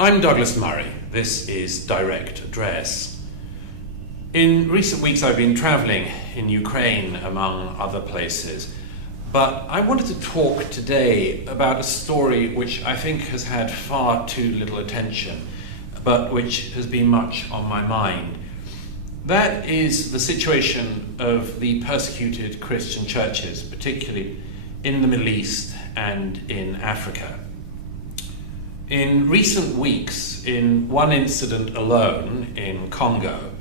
I'm Douglas Murray. This is Direct Address. In recent weeks I've been travelling in Ukraine, among other places, but I wanted to talk today about a story which I think has had far too little attention, but which has been much on my mind. That is the situation of the persecuted Christian churches, particularly in the Middle East and in Africa. In recent weeks, in one incident alone in Congo,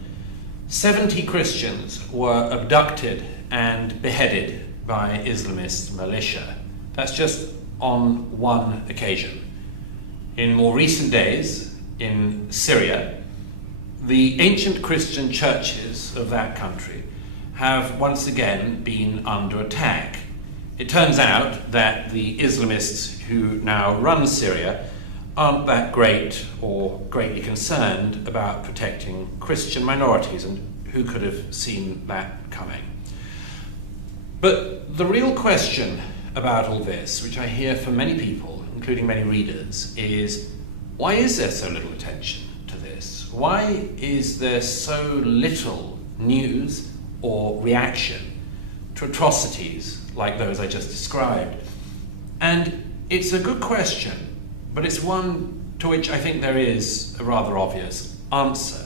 70 Christians were abducted and beheaded by Islamist militia. That's just on one occasion. In more recent days, in Syria, the ancient Christian churches of that country have once again been under attack. It turns out that the Islamists who now run Syria aren't that great or greatly concerned about protecting Christian minorities, and who could have seen that coming? But the real question about all this, which I hear from many people, including many readers, is why is there so little attention to this? Why is there so little news or reaction to atrocities like those I just described? And it's a good question, but it's one to which I think there is a rather obvious answer.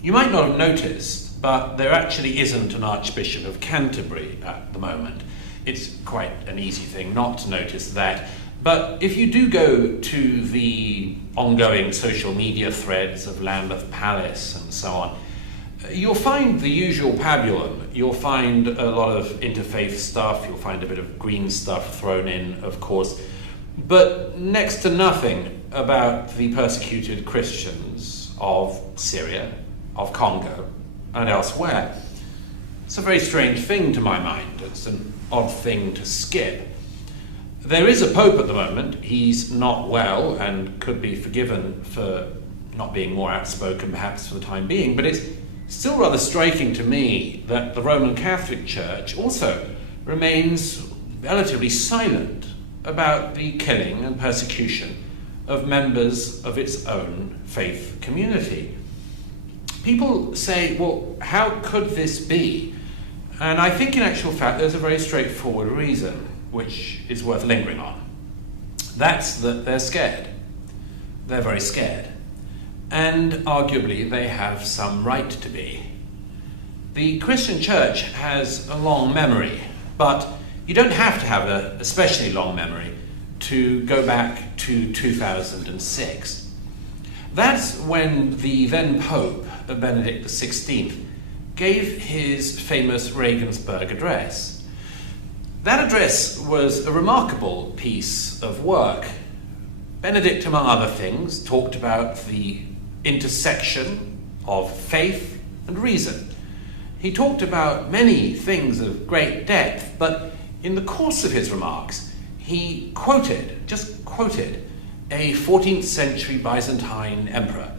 You might not have noticed, but there actually isn't an Archbishop of Canterbury at the moment. It's quite an easy thing not to notice that. But if you do go to the ongoing social media threads of Lambeth Palace and so on, you'll find the usual pabulum. You'll find a lot of interfaith stuff. You'll find a bit of green stuff thrown in, of course, but next to nothing about the persecuted Christians of Syria, of Congo, and elsewhere. It's a very strange thing to my mind. It's an odd thing to skip. There is a pope at the moment. He's not well and could be forgiven for not being more outspoken perhaps for the time being, but it's still rather striking to me that the Roman Catholic Church also remains relatively silent about the killing and persecution of members of its own faith community. People say, well, how could this be? And I think in actual fact there's a very straightforward reason, which is worth lingering on. That's that they're scared. They're very scared. And arguably they have some right to be. The Christian church has a long memory, but you don't have to have an especially long memory to go back to 2006. That's when the then Pope, Benedict XVI, gave his famous Regensburg address. That address was a remarkable piece of work. Benedict, among other things, talked about the intersection of faith and reason. He talked about many things of great depth, but in the course of his remarks, he just quoted, a 14th century Byzantine emperor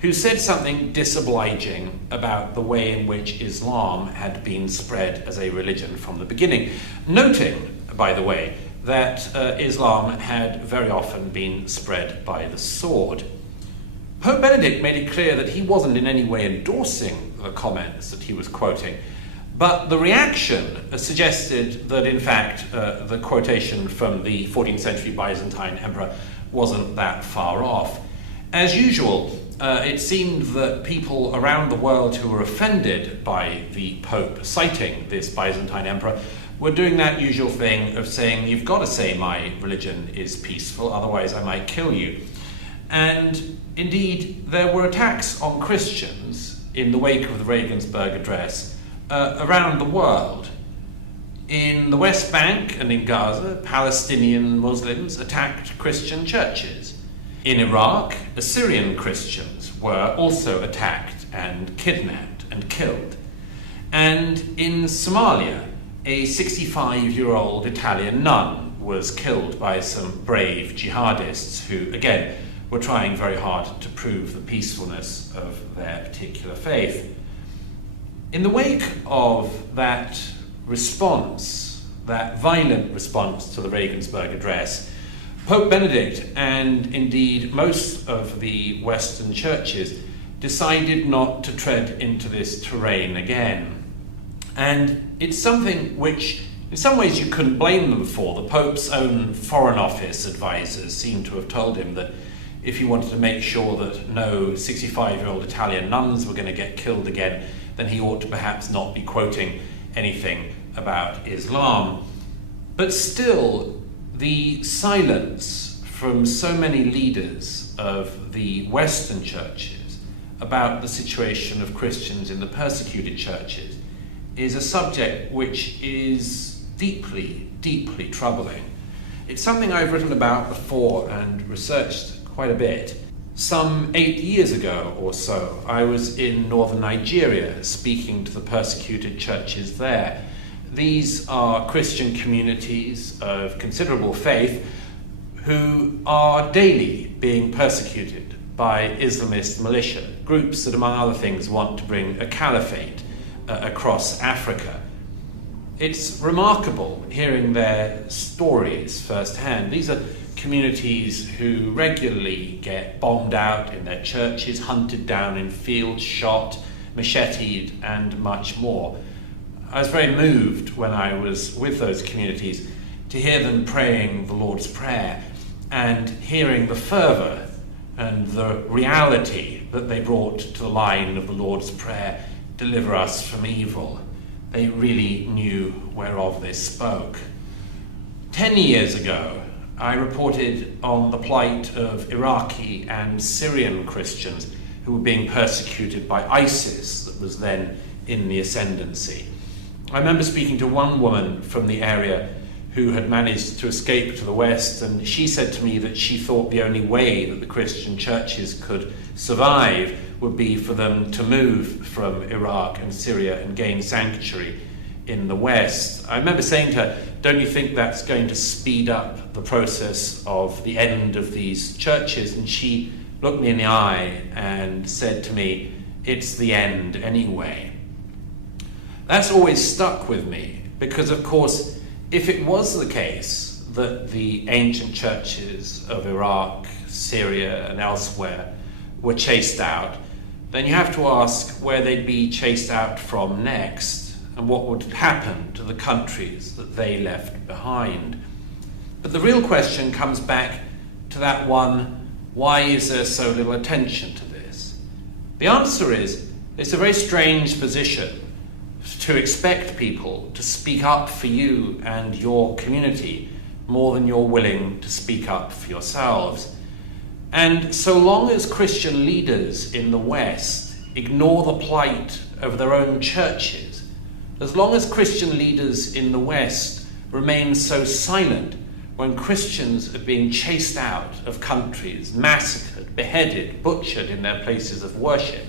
who said something disobliging about the way in which Islam had been spread as a religion from the beginning, noting, by the way, that Islam had very often been spread by the sword. Pope Benedict made it clear that he wasn't in any way endorsing the comments that he was quoting, but the reaction suggested that, in fact, the quotation from the 14th century Byzantine emperor wasn't that far off. As usual, it seemed that people around the world who were offended by the Pope citing this Byzantine emperor were doing that usual thing of saying, you've got to say my religion is peaceful, otherwise I might kill you. And indeed, there were attacks on Christians in the wake of the Regensburg address around the world. In the West Bank and in Gaza, Palestinian Muslims attacked Christian churches. In Iraq, Syrian Christians were also attacked and kidnapped and killed. And in Somalia, a 65-year-old Italian nun was killed by some brave jihadists who, again, were trying very hard to prove the peacefulness of their particular faith. In the wake of that response, that violent response to the Regensburg address, Pope Benedict, and indeed most of the Western churches, decided not to tread into this terrain again. And it's something which, in some ways, you couldn't blame them for. The Pope's own Foreign Office advisors seem to have told him that if he wanted to make sure that no 65-year-old Italian nuns were going to get killed again, then he ought to perhaps not be quoting anything about Islam. But still, the silence from so many leaders of the Western churches about the situation of Christians in the persecuted churches is a subject which is deeply, deeply troubling. It's something I've written about before and researched quite a bit. Some 8 years ago or so, I was in northern Nigeria speaking to the persecuted churches there. These are Christian communities of considerable faith who are daily being persecuted by Islamist militia, groups that, among other things, want to bring a caliphate across Africa. It's remarkable hearing their stories firsthand. These are communities who regularly get bombed out in their churches, hunted down in fields, shot, macheted, and much more. I was very moved when I was with those communities to hear them praying the Lord's Prayer and hearing the fervour and the reality that they brought to the line of the Lord's Prayer, "Deliver us from evil." They really knew whereof they spoke. 10 years ago, I reported on the plight of Iraqi and Syrian Christians who were being persecuted by ISIS that was then in the ascendancy. I remember speaking to one woman from the area who had managed to escape to the West, and she said to me that she thought the only way that the Christian churches could survive would be for them to move from Iraq and Syria and gain sanctuary in the West. I remember saying to her, "Don't you think that's going to speed up the process of the end of these churches?" And she looked me in the eye and said to me, "It's the end anyway." That's always stuck with me because, of course, if it was the case that the ancient churches of Iraq, Syria, and elsewhere were chased out, then you have to ask where they'd be chased out from next and what would happen to the countries that they left behind. But the real question comes back to that one, why is there so little attention to this? The answer is, it's a very strange position to expect people to speak up for you and your community more than you're willing to speak up for yourselves. And so long as Christian leaders in the West ignore the plight of their own churches, as long as Christian leaders in the West remain so silent when Christians are being chased out of countries, massacred, beheaded, butchered in their places of worship,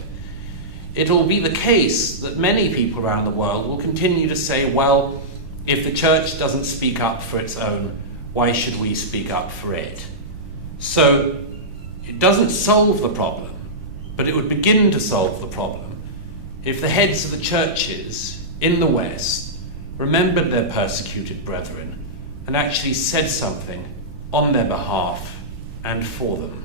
it'll be the case that many people around the world will continue to say, well, if the church doesn't speak up for its own, why should we speak up for it? So it doesn't solve the problem, but it would begin to solve the problem if the heads of the churches in the West remembered their persecuted brethren and actually said something on their behalf and for them.